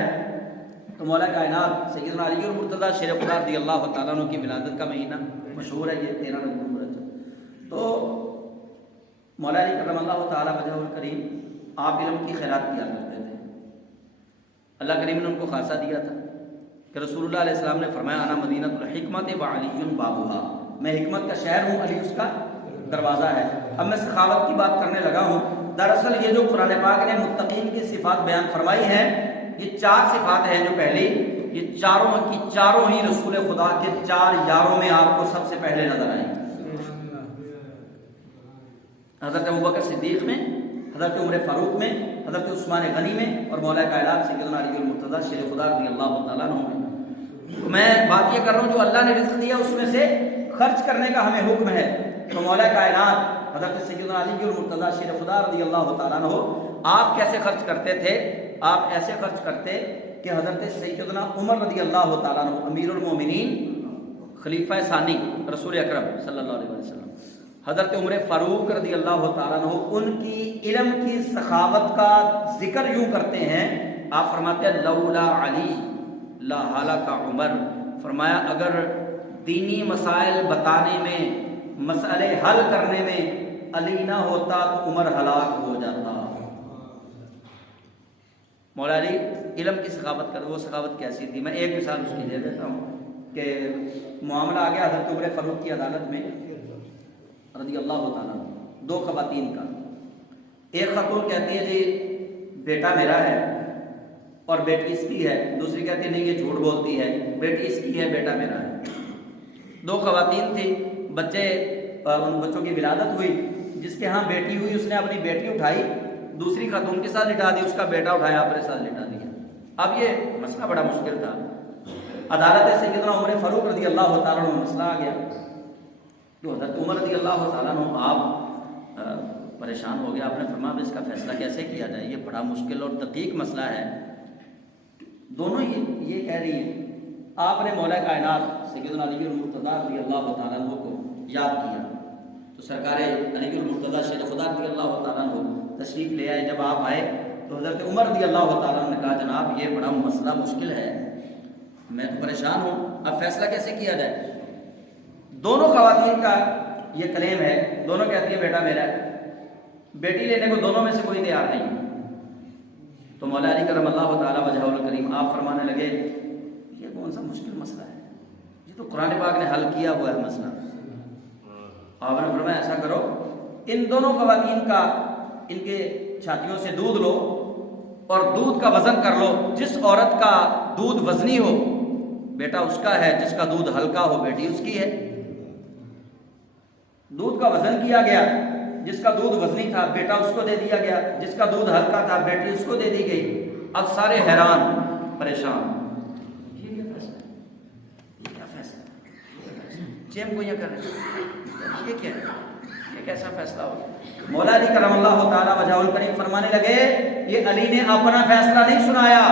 تو مولا کائنات سیدنا علی المرتضیٰ شیر خدا رضی اللہ تعالیٰ عنہ کی ولادت کا مہینہ مشہور ہے، یہ 13 رجب المرجب۔ تو مولا علی کرم اللہ تعالیٰ وجہہ الکریم آپ علم کی خیرات کیا کرتے تھے۔ اللہ کریم نے ان کو خاصہ دیا تھا کہ رسول اللہ علیہ السلام نے فرمایا انا مدینۃ الحکمت و علی بابھا، میں حکمت کا شہر ہوں، علی اس کا دروازہ ہے۔ اب میں سخاوت کی بات کرنے لگا ہوں۔ دراصل یہ جو قرآن پاک نے متقین کی صفات بیان فرمائی ہیں، یہ 4 صفات ہیں جو پہلی، یہ چاروں کی چاروں ہی رسول خدا کے 4 یاروں میں آپ کو سب سے پہلے نظر آئیں۔ حضرت ابوبکر صدیق میں، حضرت عمر فاروق میں، حضرت عثمان غنی میں اور مولا کائنات سیدنا علی المرتضیٰ شیر خدا رضی اللہ تعالیٰ عنہ میں۔ تو میں بات یہ کر رہا ہوں جو اللہ نے رزق دیا اس میں سے خرچ کرنے کا ہمیں حکم ہے۔ تو مولا کائنات حضرت سیدنا علی المرتضیٰ شیر خدا رضی اللہ تعالیٰ عنہ آپ کیسے خرچ کرتے تھے؟ آپ ایسے خرچ کرتے کہ حضرت سیدنا عمر رضی اللہ تعالیٰ عنہ امیر المومنین، خلیفہ ثانی رسول اکرم صلی اللہ علیہ وسلم، حضرت عمر فاروق رضی اللہ تعالیٰ عنہ ان کی علم کی سخاوت کا ذکر یوں کرتے ہیں، آپ فرماتے ہیں لولا علی لا ہلاک عمر، فرمایا اگر دینی مسائل بتانے میں، مسئلے حل کرنے میں علی نہ ہوتا تو عمر ہلاک ہو جاتا۔ مولا علی علم کی سخاوت کر، وہ سخاوت کیسی تھی؟ میں ایک مثال اس کی دے دیتا ہوں کہ معاملہ آ گیا حضرت عمر فاروق کی عدالت میں رضی اللہ تعالیٰ عنہ، دو خواتین کا۔ ایک خاتون کہتی ہے جی بیٹا میرا ہے اور بیٹی اس کی ہے، دوسری کہتی ہے نہیں یہ جھوٹ بولتی ہے، بیٹی اس کی ہے بیٹا میرا ہے۔ دو خواتین تھی، بچے، ان بچوں کی ولادت ہوئی، جس کے ہاں بیٹی ہوئی اس نے اپنی بیٹی اٹھائی دوسری خاتون کے ساتھ لٹا دی، اس کا بیٹا اٹھایا اپنے ساتھ لٹا دیا۔ اب یہ مسئلہ بڑا مشکل تھا، عدالت سیدنا عمر فاروق رضی اللہ تعالیٰ عنہ مسئلہ آ گیا۔ تو حضرت عمر رضی اللہ تعالیٰ عنہ آپ پریشان ہو گیا، آپ نے فرمایا اس کا فیصلہ کیسے کیا جائے، یہ بڑا مشکل اور دقیق مسئلہ ہے۔ دونوں یہ کہہ رہی ہیں۔ آپ نے مولا کائنات سیدنا علی المرتضیٰ رضی اللہ تعالیٰ عنہ کو یاد کیا تو سرکار علی المرتضیٰ شیر خدا رضی اللہ تعالیٰ عنہ تشریف لے آئے۔ جب آپ آئے تو حضرت عمر رضی اللہ تعالیٰ عنہ نے کہا جناب یہ بڑا مسئلہ مشکل ہے، میں تو پریشان ہوں، اب فیصلہ کیسے کیا جائے؟ دونوں خواتین کا یہ کلیم ہے، دونوں کہتی ہیں بیٹا میرا ہے، بیٹی لینے کو دونوں میں سے کوئی تیار نہیں۔ تو مولا علی کرم اللہ تعالیٰ وجہہ الکریم آپ فرمانے لگے یہ کون سا مشکل مسئلہ ہے، یہ تو قرآن پاک نے حل کیا ہوا ہے مسئلہ۔ آپ نے فرمایا ایسا کرو ان دونوں خواتین کا، ان کے چھاتیوں سے دودھ لو اور دودھ کا وزن کر لو، جس عورت کا دودھ وزنی ہو بیٹا اس کا ہے، جس کا دودھ ہلکا ہو بیٹی اس کی ہے۔ دودھ کا وزن کیا گیا، جس کا دودھ وزنی تھا بیٹا اس کو دے دیا گیا، جس کا دودھ ہلکا تھا بیٹی اس کو دے دی گئی۔ اب سارے حیران پریشان، یہ کیا فیصلہ ہے، یہ کیا فیصلہ ہے، چیم گوئیاں کر رہے ہیں، یہ کیا ہے، یہ کیسا فیصلہ ہو گیا؟ مولا علی کرم اللہ تعالیٰ وجہ الکریم فرمانے لگے یہ علی نے اپنا فیصلہ نہیں سنایا،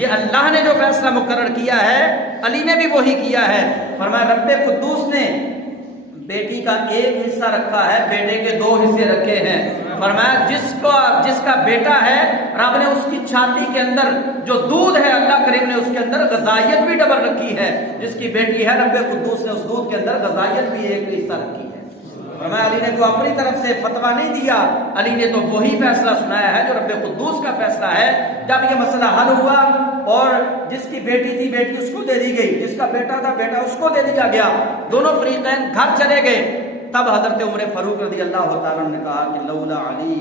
یہ اللہ نے جو فیصلہ مقرر کیا ہے علی نے بھی وہی کیا ہے۔ فرمایا رب قدوس نے بیٹی کا ایک حصہ رکھا ہے، بیٹے کے دو حصے رکھے ہیں۔ فرمایا جس کا بیٹا ہے رب نے اس کی چھاتی کے اندر جو دودھ ہے اللہ کریم نے اس کے اندر غذائیت بھی ڈبل رکھی ہے، جس کی بیٹی ہے رب قدوس نے اس دودھ کے اندر غذائیت بھی ایک حصہ رکھی ہے۔ فرمایا علی نے تو اپنی طرف سے فتویٰ نہیں دیا، علی نے تو وہی فیصلہ سنایا ہے جو رب قدوس کا فیصلہ ہے۔ جب یہ مسئلہ حل ہوا اور جس کی بیٹی تھی بیٹی اس کو دے دی گئی، جس کا بیٹا تھا بیٹا اس کو دے دیا گیا، دونوں فریقین گھر چلے گئے۔ تب حضرت عمر فاروق رضی اللہ تعالیٰ نے کہا کہ لولا علی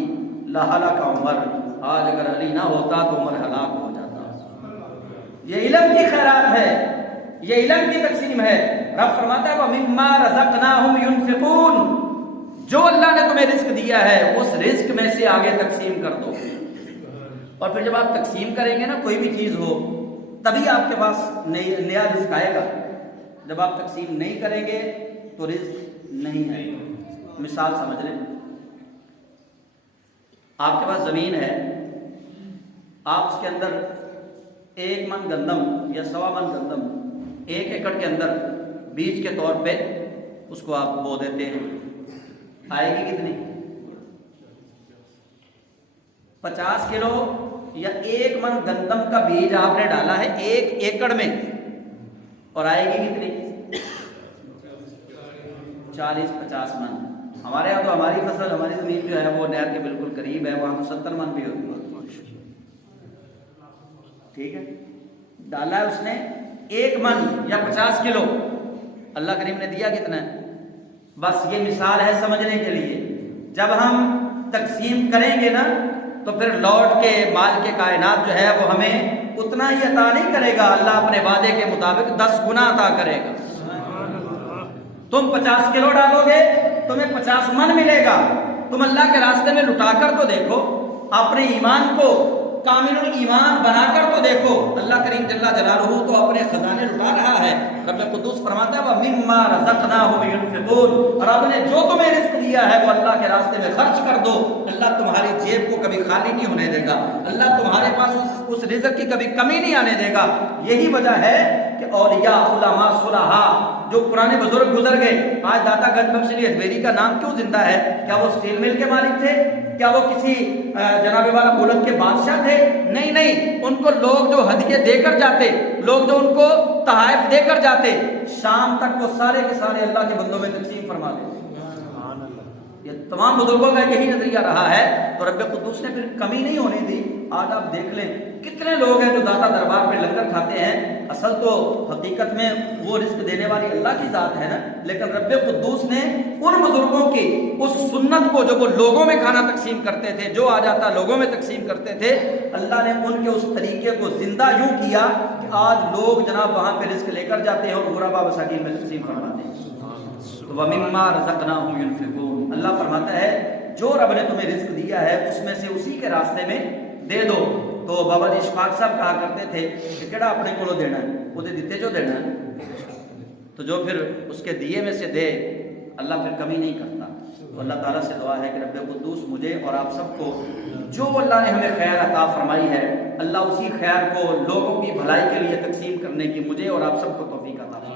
لہلک عمر، آج اگر علی نہ ہوتا تو عمر ہلاک ہو جاتا۔ یہ علم کی خیرات ہے، یہ علم کی تقسیم ہے۔ رب فرماتا ہے وَمِمَّا رَزَقْنَاهُمْ يُنْفِقُونَ، جو اللہ نے تمہیں رزق دیا ہے اس رزق میں سے آگے تقسیم کر دو۔ اور پھر جب آپ تقسیم کریں گے نا کوئی بھی چیز ہو تبھی آپ کے پاس نیا رزق آئے گا، جب آپ تقسیم نہیں کریں گے تو رزق نہیں آئے گا۔ مثال سمجھ لیں، آپ کے پاس زمین ہے، آپ اس کے اندر 1 من گندم یا 1.25 من گندم 1 ایکڑ کے اندر بیج کے طور پہ اس کو آپ بو دیتے ہیں، آئے گی کتنی؟ 50 کلو یا 1 من گندم کا بیج آپ نے ڈالا ہے 1 ایکڑ میں، اور آئے گی کتنی؟ 40-50 من۔ ہمارے یہاں تو ہماری فصل، ہماری زمین جو ہے وہ نہر کے بالکل قریب ہے، وہاں تو 70 من بھی ہوتی ہے، ٹھیک ہے۔ ڈالا ہے اس نے 1 من یا 50 کلو، اللہ کریم نے دیا کتنا ہے؟ بس یہ مثال ہے سمجھنے کے لیے۔ جب ہم تقسیم کریں گے نا تو پھر لوٹ کے مالک کائنات جو ہے وہ ہمیں اتنا ہی عطا نہیں کرے گا، اللہ اپنے وعدے کے مطابق 10 گنا عطا کرے گا۔ تم 50 کلو ڈالو گے تمہیں 50 من ملے گا، تم اللہ کے راستے میں لٹا کر تو دیکھو، اپنے ایمان کو کامل ایمان بنا کر تو دیکھو۔ اللہ کریم جل جلالہ تو اپنے خزانے لٹا رہا ہے۔ رب قدوس فرماتا ہے وَمِمَّا رَزَقْنَاهُمْ يُنْفِقُونَ، رب نے جو تمہیں رزق دیا ہے وہ اللہ کے راستے میں خرچ کر دو۔ اللہ تمہاری جیب کو کبھی خالی نہیں ہونے دے گا، اللہ تمہارے پاس اس رزق کی کبھی کمی نہیں آنے دے گا۔ یہی وجہ ہے کہ اولیاء، علماء، صلحاء جو پرانے بزرگ گزر گئے، آج داتا گنج بخش علی اجمیری کا نام کیوں زندہ ہے؟ کیا وہ اسٹیل مل کے مالک تھے؟ کیا وہ کسی جناب والا ملک کے بادشاہ تھے؟ نہیں نہیں، ان کو لوگ جو ہدیے دے کر جاتے، لوگ جو ان کو تحائف دے کر جاتے، شام تک وہ سارے کے سارے اللہ کے بندوں میں تقسیم فرما دیتے۔ یہ تمام بزرگوں کا یہی نظریہ رہا ہے، تو رب قدوس نے پھر کمی نہیں ہونے دی۔ آج آپ دیکھ لیں کتنے لوگ ہیں جو داتا دربار پہ لنگر کھاتے ہیں، اصل تو حقیقت میں وہ رزق دینے والی اللہ کی ذات ہے نا، لیکن رب قدوس نے ان بزرگوں کی اس سنت کو جو وہ لوگوں میں کھانا تقسیم کرتے تھے، جو آ جاتا لوگوں میں تقسیم کرتے تھے، اللہ نے ان کے اس طریقے کو زندہ یوں کیا کہ آج لوگ جناب وہاں پہ رزق لے کر جاتے ہیں اور غربا مساکین میں تقسیم فرماتے ہیں۔ وَمِمَّا رَزَقْنَاهُمْ يُنْفِقُونَ، اللہ فرماتا ہے جو رب نے تمہیں رزق دیا ہے اس میں سے اسی کے راستے میں دے دو۔ تو بابا جی اشفاق صاحب کہا کرتے تھے کہ کیڑا اپنے کو دینا ہے وہ دیتے جو دینا ہے، تو جو پھر اس کے دیے میں سے دے اللہ پھر کمی نہیں کرتا۔ تو اللہ تعالیٰ سے دعا ہے کہ رب قدوس مجھے اور آپ سب کو جو اللہ نے ہمیں خیر عطا فرمائی ہے، اللہ اسی خیر کو لوگوں کی بھلائی کے لیے تقسیم کرنے کی مجھے اور آپ سب کو توفیق عطا فرمائے۔